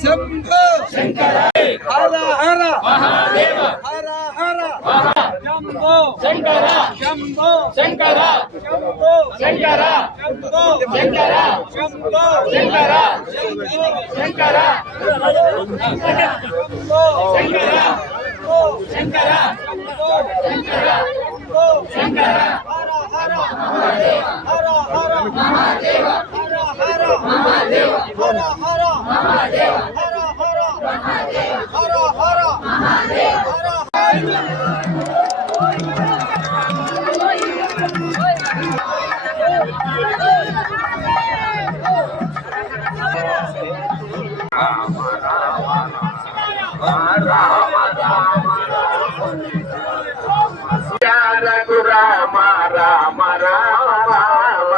శంభో శంకర హర హర మహాదేవ హర హర శంభో శంకర శంభో శంకర శంభో శంకర శంభో శంకర శంభో శంకర శంకర శంభో శంకర శంకర శంకర శంకర హర హర మహాదేవ హర హర మహాదేవ హర హర మహాదేవ హర హర మహాదేవ హర హర మహాదేవ హర హర మహాదేవ హర రామ రామ రామ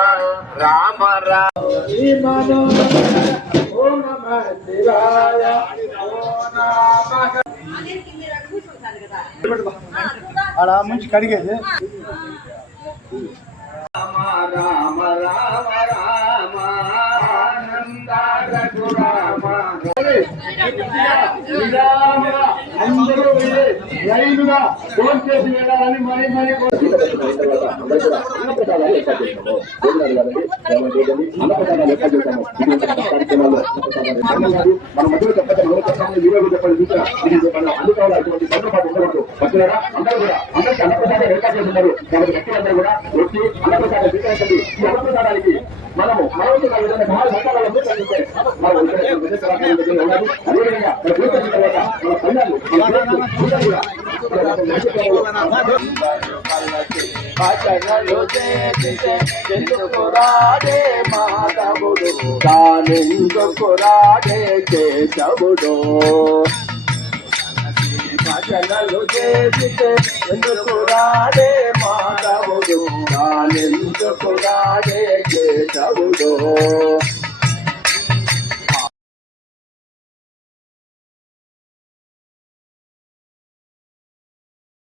రామ రామ ఓం నమః శివాయ ఆడ మంచి కడిగేది రామ రామ రామ రామ ఆనంద రఘురామ అందరూ లైన్గా ఫోన్ చేసి వెళ్ళాలని మరీ మరీ మన మధ్యలో చెప్పండి చెప్పండి అందుకోవాలి అటువంటి సందర్భాలు ఉండవచ్చు వచ్చినారా అందరూ కూడా అందరికీ అన్నప్రసాదం ఏర్పాటు చేస్తున్నారు కాబట్టి వ్యక్తులందరూ కూడా వచ్చి అన్నప్రసాదం స్వీకరించండి ఈ అన్నప్రసాదానికి మనము మనవుతున్న విధంగా మహా సంతానాలను కలిగితే మనం అదేవిధంగా మన పూర్తి తర్వాత మన పైనాలు రాడే మాధవుడు తానెందుకురాడే కేశవుడు భజనలు చేసితే ఎందుకు రాడే మాధవుడు తానెందుకు రాడే కేశవుడు